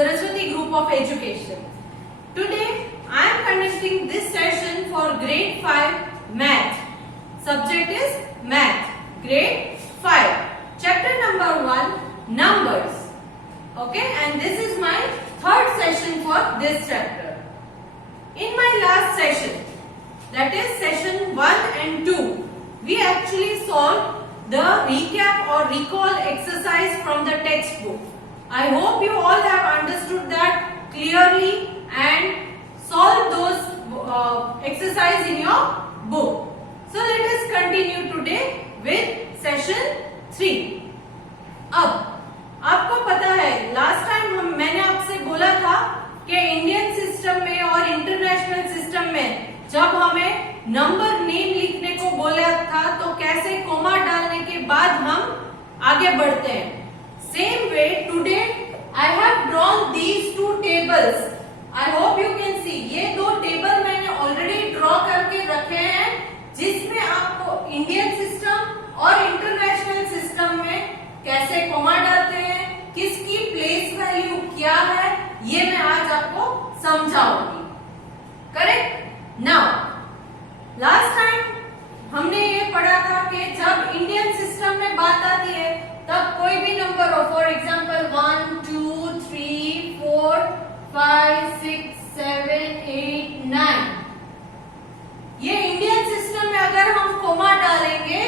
Saraswati Group of Education. Today I am conducting this session for grade 5 math. Subject is math, grade 5. Chapter number 1, numbers. Okay, and this is my third session for this chapter. In my last session, that is session 1 and 2, we actually solved the recap or recall exercise from the textbook. I hope you all have understood that clearly and solved those exercise in your book. So let us continue today with session 3. अब आपको पता है last time मैंने आपसे बोला था कि Indian system में और इंटरनेशनल सिस्टम में जब हमें नंबर नेम लिखने को बोला था तो कैसे कोमा डालने के बाद हम आगे बढ़ते हैं. Same way today I have drawn these two tables. I hope you can see. ये दो टेबल मैंने ऑलरेडी ड्रॉ करके रखे हैं जिसमें आपको इंडियन सिस्टम और इंटरनेशनल सिस्टम में कैसे कोमा डालते हैं, किसकी प्लेस वैल्यू क्या है, ये मैं आज आपको समझाऊंगी. करेक्ट. नाउ लास्ट टाइम हमने ये पढ़ा था कि जब इंडियन सिस्टम में बात आती है तब कोई भी नंबर हो, फॉर एग्जांपल 1 2 3 4 5 6 7 8 9, ये इंडियन सिस्टम में अगर हम कोमा डालेंगे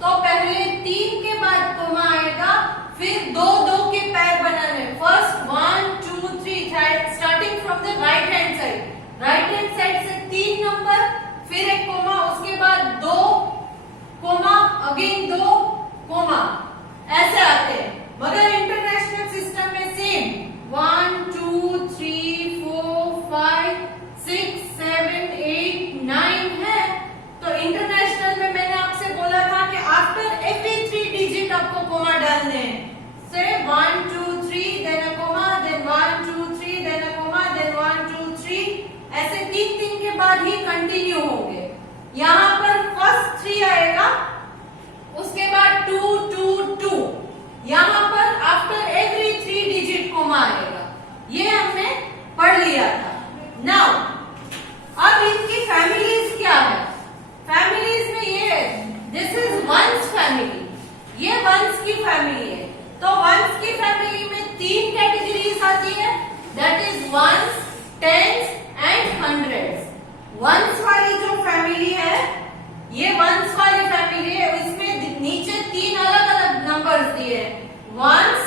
तो पहले 3 के बाद कोमा आएगा, फिर 2 2 के पैर बनाने. First 1 2 3 starting from the right hand side. Right hand side से 3 नंबर, फिर एक कोमा, उसके बाद 2 कोमा, अगेन 2 कोमा, ऐसे आते हैं. मगर इंटरनेशनल सिस्टम में सेम 1 2 3 4 5 6 7 8 9 है. तो इंटरनेशनल में मैंने आपसे बोला था कि आफ्टर एवरी 3 डिजिट आपको कोमा डालने हैं. से 1 2 3 देन अ कोमा, देन 1 2 3 देन अ कोमा, देन 1 2 3, ऐसे 3 के बाद ही कंटिन्यू होंगे. यहाँ पर फर्स्ट 3 आएगा, उसके बाद 2 2 2, यहाँ पर आफ्टर एवरी 3 डिजिट कोमा आएगा. ये हमने पढ़ लिया था. नाउ अब इनकी फैमिलीज क्या है. फैमिलीज में ये दिस इज वंस फैमिली. ये वंस की फैमिली है. तो वंस की फैमिली में 3 कैटेगरीज आती है, that is ones, tens and hundreds. Ones वाली जो फैमिली है, ये वंस वाली फैमिली है, इसमें नीचे 3 अलग अलग नंबर्स दिए हैं, वंस,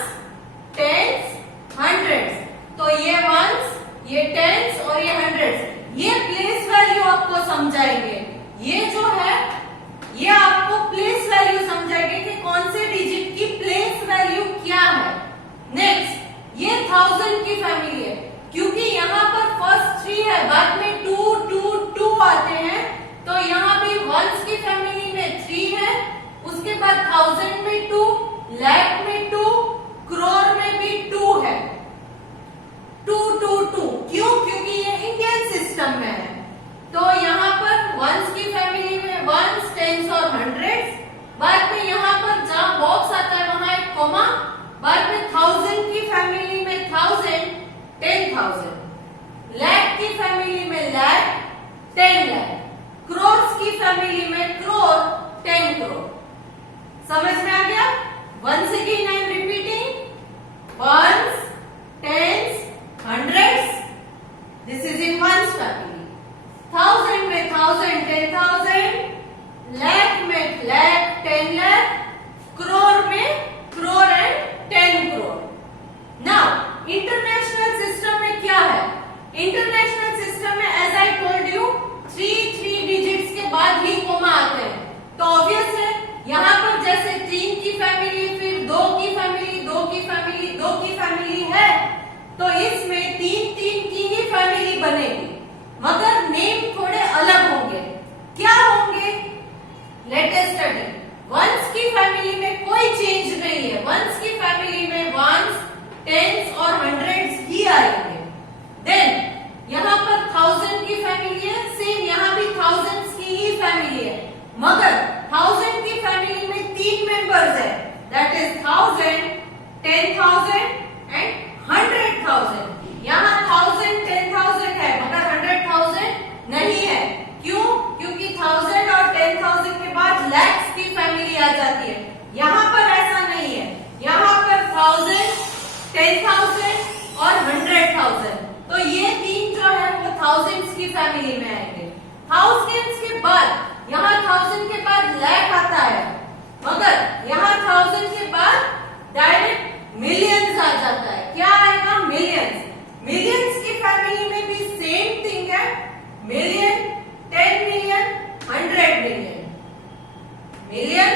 टेंस, हंड्रेड्स. तो ये वंस, ये टेंस और ये हंड्रेड्स, ये प्लेस वैल्यू आपको समझाएंगे. ये जो है ये आपको प्लेस वैल्यू समझाएंगे कि कौन से डिजिट की प्लेस वैल्यू क्या है. नेक्स्ट ये 1000 की फैमिली है, क्योंकि यहाँ पर फर्स्ट 3 है, बाद में 2 2 2 आते हैं. तो यहाँ भी वंस की फैमिली में 3 है, उसके बाद 1000 में 2, लाख में 2, करोड़ में भी 2 है. 2 2 2 क्यों? क्योंकि ये इंडियन सिस्टम में है. तो यहाँ पर वंस की फैमिली में वंस, टेंस और हंड्रेड्स. बाद में यहाँ पर जहाँ बॉक्स आता है वहां एक कोमा. बाद में 1000 की फैमिली में 1000 10,000, लाख की फैमिली में लाख 10 लाख, करोड़ की फैमिली में करोड़ 10 करोड़. समझ में आ गया? Once again I am repeating, ones, tens, hundreds, this is in ones family. 1000 में 1000 10,000, लाख में लाख 10 लाख, करोड़ में crore and 10 crore. Now international system में क्या है? इंटरनेशनल सिस्टम में as I told you 3 digits के बाद ही कोमा आते हैं. तो ऑब्वियस है यहाँ पर जैसे 3 की फैमिली, फिर 2 की फैमिली, 2 की फैमिली, 2 की फैमिली है, तो इसमें 3 की ही फैमिली बनेगी, मगर नेम थोड़े अलग होंगे. क्या होंगे? Let us study. वंस की फैमिली में कोई चेंज नहीं है. वंस की फैमिली में वंस, टेंस और हंड्रेड्स ही आएंगे. देन यहाँ पर 1000 की फैमिली है, सेम यहाँ भी 1000 की ही फैमिली है, मगर 1000 की फैमिली में 3 मेंबर्स है, दैट इज 1000, 10,000 एंड और 100,000। तो ये तीन जो है वो थाउजेंड्स की फैमिली में आएंगे। थाउजेंड्स के बाद यहाँ 1000 के बाद लाख आता है, मगर यहाँ 1000 के बाद डायरेक्ट मिलियंस आ जाता है। क्या आएगा? मिलियंस। मिलियंस की फैमिली में भी सेम थिंग है, million, 10 million, 100 million, million,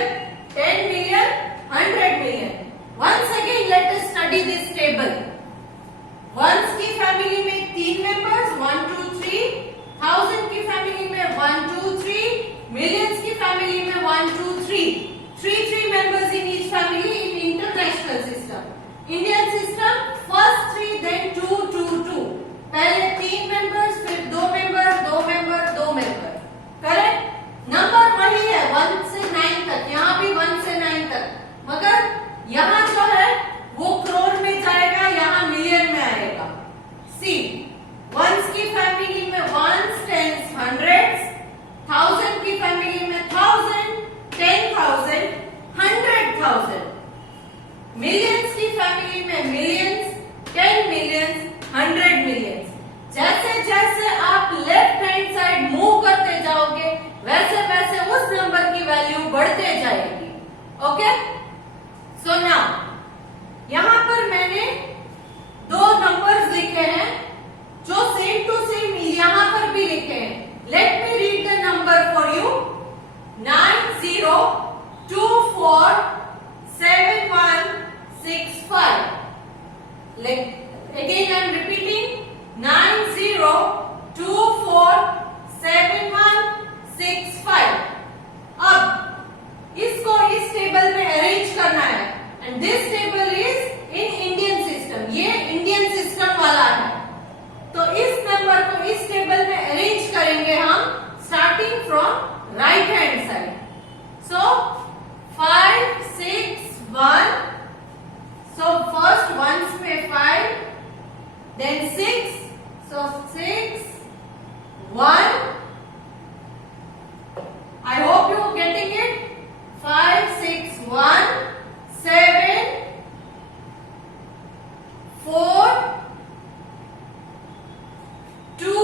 10 million, 100 million. Once again let us study this table. Ones की फैमिली में 3 मेंबर्स 1 2 3, 1000 की फैमिली में 1 2 3, मिलियंस की फैमिली में 1 2 3, 3 members in each family in international system. Indian system first 3 then 2 2 2. पहले 3 members फिर 2 member 2 member 2 member. Correct? Number वही है 1 से 9 तक, यहाँ भी 1 से 9 तक, मगर यहाँ जो है वो करोड़ में जाएगा, यहाँ मिलियन में आएगा। सी, वंस की फैमिली में वंस, टेंस, हंड्रेड्स, 1000 की फैमिली में 1000, 10,000, 100,000, मिलियंस की फैमिली में मिलियंस, 10 मिलियंस, 100 मिलियंस। जैसे जैसे आप लेफ्ट हैंड साइड मूव करते जाओगे वैसे वैसे उस नंबर की वैल्यू बढ़ते जाएगी। ओके, सो नाउ यहां पर मैंने 2 नंबर्स लिखे हैं जो सेम टू सेम यहां पर भी लिखे हैं। Late me read the number for you. 90247165। Again I am repeating 90247165। अब इसको इस टेबल में अरेंज करना है, and this table is in Indian system. ये इंडियन सिस्टम वाला है, तो इस नंबर को इस टेबल में अरेंज करेंगे हम starting from right hand side. So 5 6 1, so first ones में 5, then 6, so 6 1, I hope you are getting it। 5 6 1 7 4 2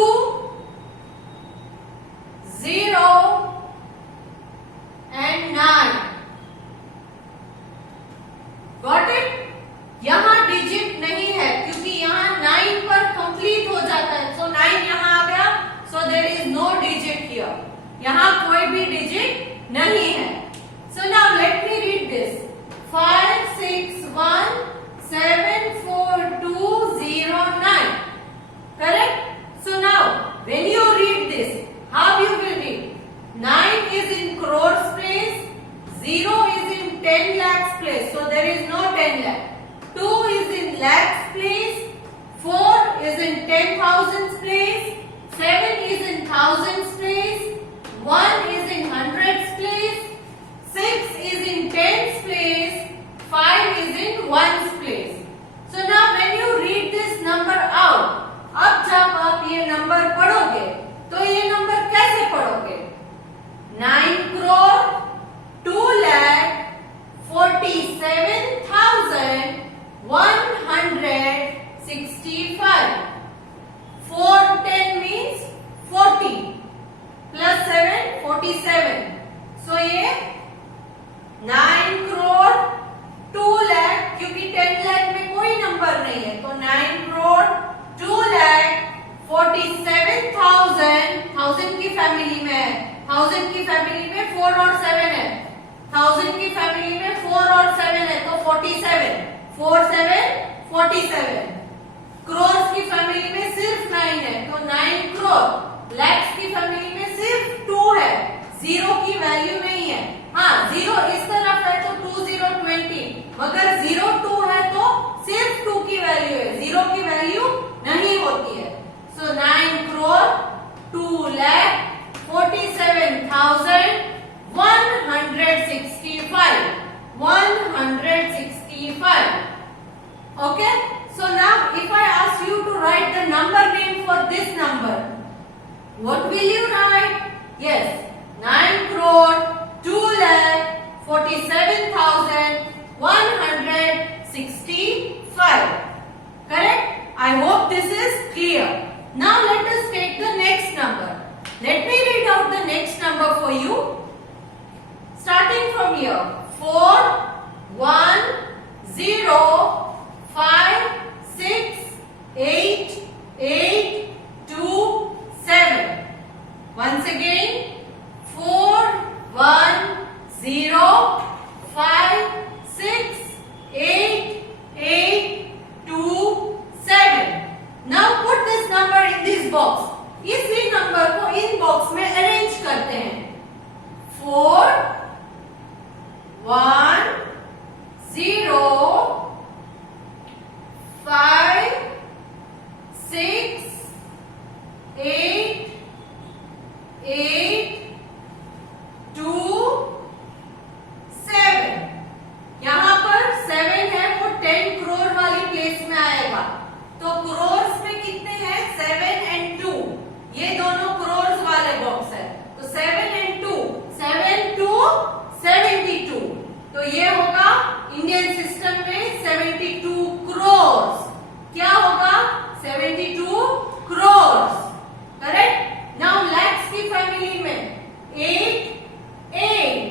0 and 9। Got it? यहाँ डिजिट नहीं है क्योंकि यहाँ 9 पर कंप्लीट हो जाता है, सो 9 यहाँ आ गया, so there is no digit here. यहाँ कोई भी डिजिट नहीं है। So now let me read this. 5 6 1 7 4 2 0 9। Correct? So now when you read this, how you will read? 9 is in crores place, 0 is in 10 lakhs place, so there is no 10 lakh। 2 is in lakhs place, 4 is in 10,000s place, 7 is in thousands place, 1 is in hundreds place, 6 is in tens place, 5 is in ones place। So now when you read this number out, अब जब आप ये number पढ़ोगे तो ये number कैसे पढ़ोगे? 9 crore 2,47,165। 4 10 means 40 plus 7 47। So ये 9 crore 2 lakh, क्योंकि 10 lakh में कोई नंबर नहीं है, तो 9 crore 2,47,000 1000 की फैमिली में है, 1000 की फैमिली में 4 और 7 है, 1000 की फैमिली में 4 और 7 है, तो 47, 4 7 47। क्रोर्स की फैमिली में सिर्फ 9 है, तो 9 करोड़। लैक्स की फैमिली में सिर्फ 2 है, 0 की वैल्यू नहीं है। हाँ, 0 इस तरफ है तो 2 0 20, मगर 0 2 है तो सिर्फ 2 की वैल्यू है, 0 की वैल्यू नहीं होती है। सो 9 crore 2,47,165। 165। Okay? So now if I ask you to write the number name for this number, what will you write? Yes, 9 crore 2,47,165. Correct? this is clear. Now let us take the next number. Let me read out the next number for you. Starting from here, 4 1 0 5 6 8 8 2 7. Once again, 4 1 0 5 6 8 8 2 7. Now put this number in this box. इसी number को इन box में arrange करते हैं. 4 1 0 5 6 8 8 2 7. यहां पर 7 है वो 10 करोड़ वाली प्लेस में आएगा. तो करोर्स में कितने हैं? 7 and 2. ये दोनों करोर्स वाले बॉक्स है. तो 7 and 2, 7 to 72. तो ये होगा इंडियन सिस्टम में 72 करोर्स. क्या होगा? 72 करोर्स. करेक्ट. नाउ लैक्स की फैमिली में 8 8.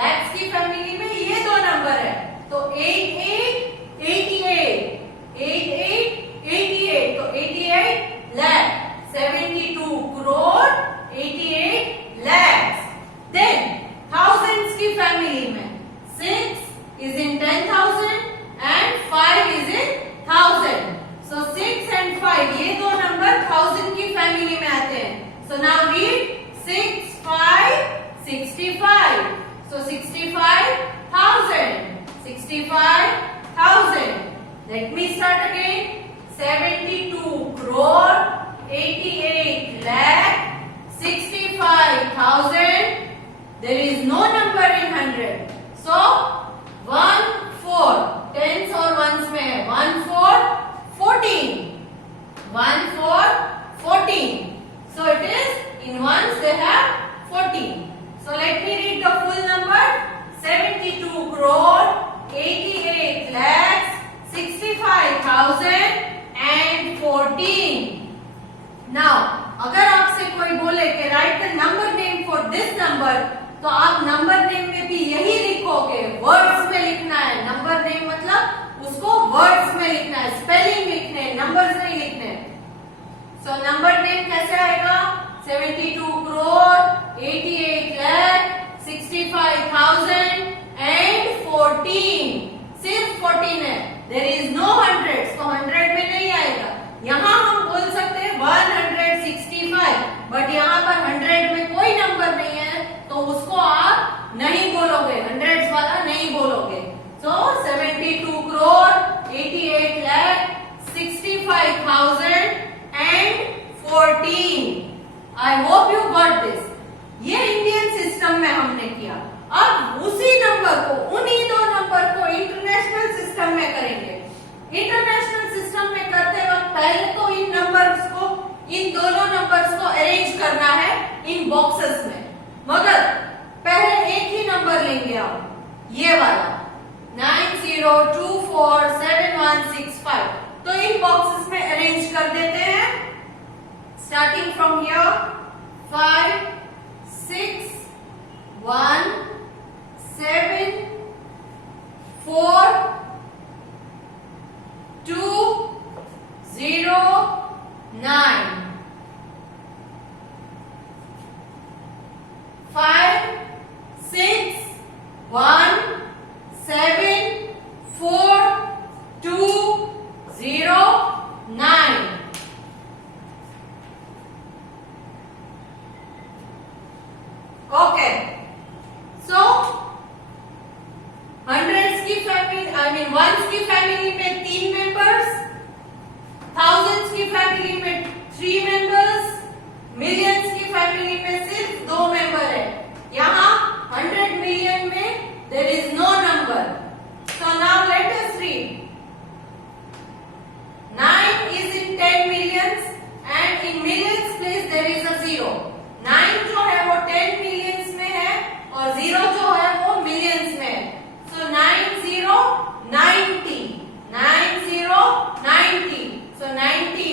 लैक्स की फैमिली में ये दो नंबर है. तो 8 8 88. 8 8 88. तो 88 lakh. 72 crore 88 lakhs. Then thousands की फैमिली में 6 is in 10,000 and 5 is in 1000. So 6 and 5 ये दो नंबर 1000 की फैमिली में आते हैं. So now read 6 5 65. So 65,000. 65,000. Let me start again. 72 crore 88 lakh 65,000. There is no number in 100. So 1 4. Tens और ones में है. 1 4 14. 1 4 14. So it is in ones they have 14. So let me read the full number. 72 crore 88 lakhs 65,000 and 14. Now अगर आपसे कोई बोले कि right the number name for this number, तो आप नंबर नेम में भी यही लिखोगे. वर्ड्स में लिखना है. नंबर नेम मतलब उसको वर्ड्स में लिखना है. स्पेलिंग लिखने हैं, नंबर्स नहीं लिखने हैं. सो नंबर नेम कैसे आएगा? 72 crore 88 lakh 65,000 and 14. सिर्फ 14 है. There is no hundreds. तो 100 में नहीं आएगा. यहां हम बोल सकते हैं 165, बट यहाँ पर 100 में कोई नंबर नहीं है, तो उसको आप नहीं बोलोगे. हंड्रेड्स वाला नहीं बोलोगे. सो 72 crore 88 lakh 65,000 and 14. I hope you got this. ये इंडियन सिस्टम में हमने किया. अब उसी नंबर को, उन्हीं दो नंबर को इंटरनेशनल सिस्टम में करेंगे. इंटरनेशनल सिस्टम में करते वक्त पहले तो इन नंबर्स को, इन दोनों नंबर्स को अरेंज करना है इन बॉक्सेस में. मगर पहले एक ही नंबर लेंगे आप, ये वाला 90247165. तो इन बॉक्सेस में अरेंज कर देते हैं. Starting from here 5 6 1 7 4 2 0 9 5 6 1 7 4 2 0 9. Okay. So hundreds की फैमिली, ones की फैमिली में 3 मेंबर्स, thousands की फैमिली में 3 मेंबर्स, मिलियंस की फैमिली में सिर्फ 2 मेंबर है. यहाँ 100 मिलियन में there is no number. So now let us read. 9 is in 10 millions and in millions place there is a 0. 9 जो है वो 10 मिलियंस में है और 0 जो है वो मिलियंस में है. So 90 90 90 90. So 90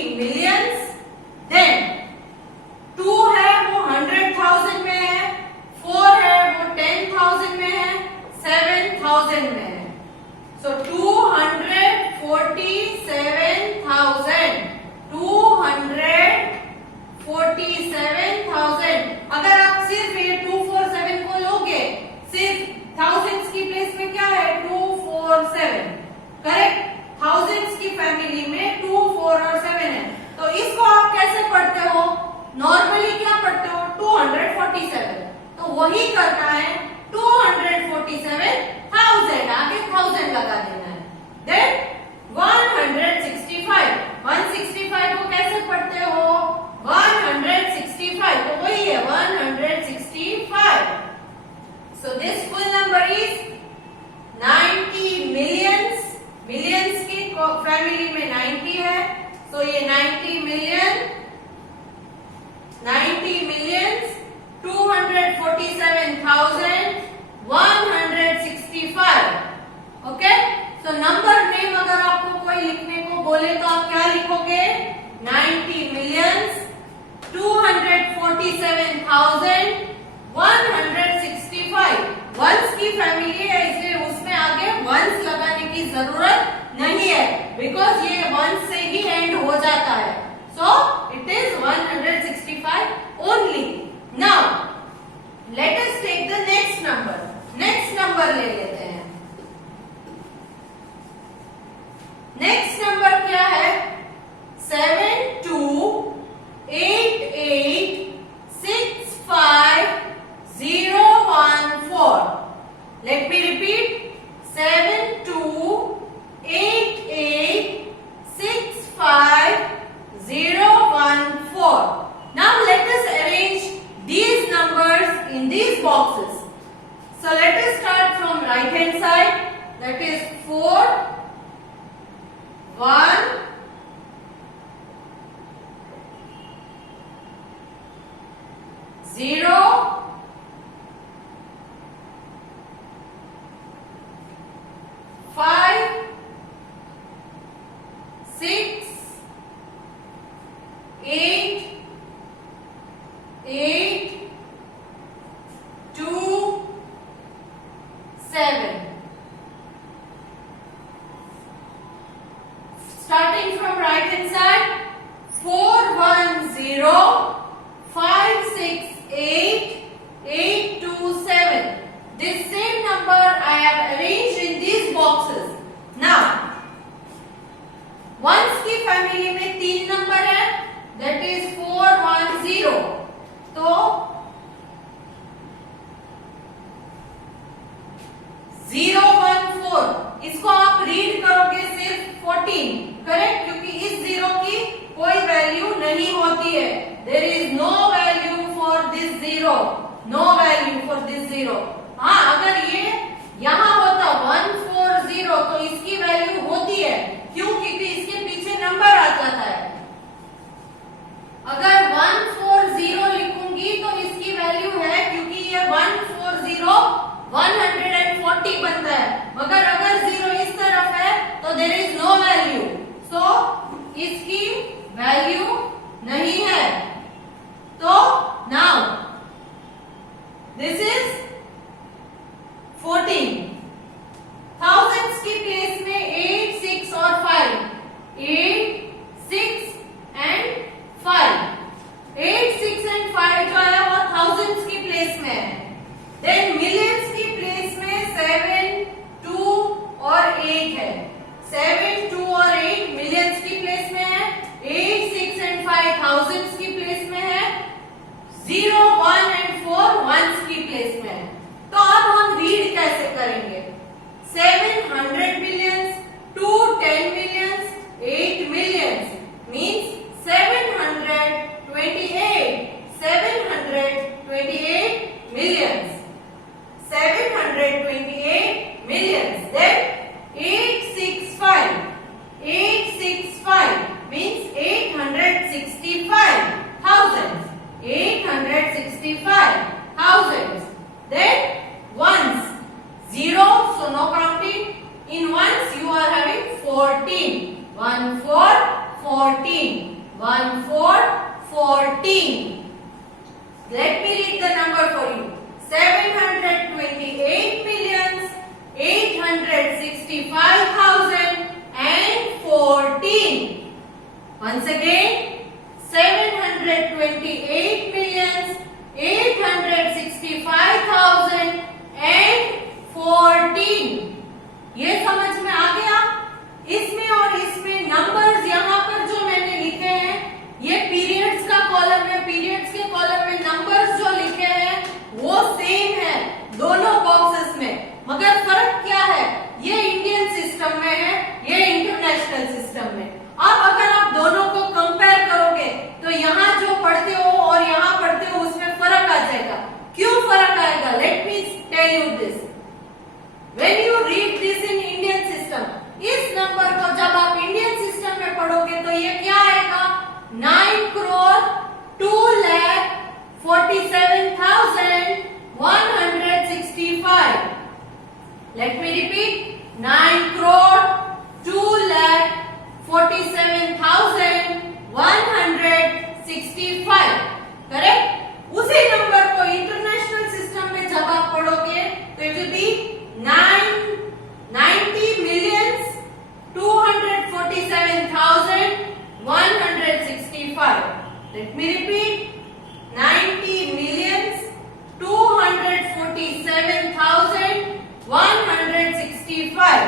नॉर्मली क्या पढ़ते हो 247, तो वही करना है 247,000, आगे 1000 लगा देना है। देन 165 को कैसे पढ़ते हो 165, तो वही है 165। So this full number is 90 millions, millions की फैमिली में 90 है, so ये 90 millions 247,165। Okay, so number name अगर आपको कोई लिखने को बोले तो आप क्या लिखोगे 90 millions 247,165। वंस की फैमिली है इसलिए उसमें आगे वंस लगाने की जरूरत नहीं है, बिकॉज ये वंस से ही एंड हो जाता है। So it is 165 only. Now let us take the next number. Next number ले लेते हैं। नेक्स्ट नंबर क्या है 728865014। Let me repeat 728865014। Now let us arrange these numbers in these boxes. So let us start from right hand side, that is 4 1 0 5 6 8 8 2 7। Starting from right hand side 4 1 0 5 6 8 8 2 7। This same number I have arranged in these boxes. Now ones की family में 3 number है, that is 4 1 0। तो 0 1 4 इसको आप read करोगे सिर्फ 14, correct, क्योंकि इस 0 की कोई वैल्यू नहीं होती है। There is no value for this 0, no value for this 0। हाँ, अगर ये यहाँ होता 140 तो इसकी वैल्यू होती है, क्यों, क्योंकि इसके पीछे नंबर आ जाता है। अगर 140 लिखूंगी तो इसकी वैल्यू है, क्योंकि ये 140 140 बनता है, मगर अगर 0 इस तरफ है तो देयर इज नो वैल्यू, सो इसकी वैल्यू नहीं है। तो नाउ दिस इज 14। थाउजेंड्स की प्लेस में 8 6 और 5, 8 6 एंड 5, 8 6 एंड 5 जो है वो थाउजेंड्स की प्लेस में है। देन मिलियंस की प्लेस में 7 2 और 8 है, 7 2 और 8 मिलियंस की प्लेस में है। 8 6 एंड 5 थाउजेंड्स की प्लेस में है। 0 1 एंड 4 वंस की प्लेस में है। तो अब हम रीड कैसे करेंगे 700 millions 2 10 millions 8 millions means 728 millions, 728 millions। Then 865 means 865,000। Then ones 0, so no counting. In ones you are having 14, 1 4 14, 1 4 14। Let me read the number for you. 728,865,014। Once again 728,865,014। ये समझ में आ गया? इसमें और इसमें नंबर्स यहाँ पर जो मैंने लिखे हैं ये पीरियड्स का कॉलम है। पीरियड्स के ये क्या आएगा 9,2,47,165. Let me repeat 9,2,47,165. करेक्ट. उसी नंबर को इंटरनेशनल सिस्टम में जब आप पढ़ोगे तो it will be 90,247,165. Let me repeat 90,247,165.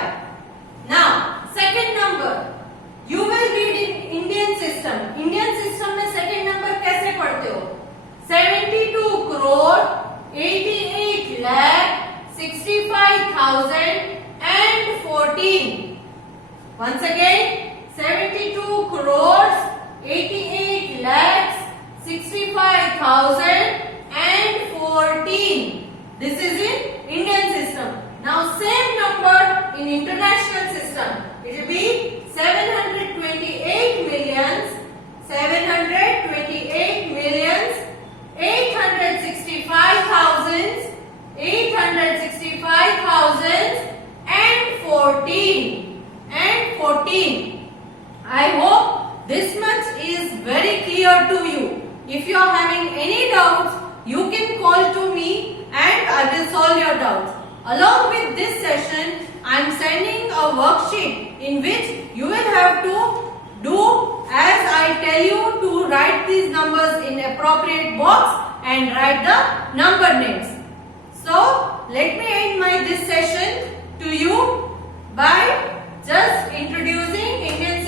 Now second number you will read in Indian system. Indian system में second number कैसे पढ़ते हो 72,88,65,014. Once again 72,88,65,014. This is in Indian system. Now same number in international system. It will be 728,865,014. I hope this much is very clear to you. If you are having any doubts, you can call to me and I will solve your doubts. Along with this session, I am sending a worksheet in which you will have to do as I tell you to write these numbers in appropriate box and write the number names. So let me end this session to you by just introducing Indian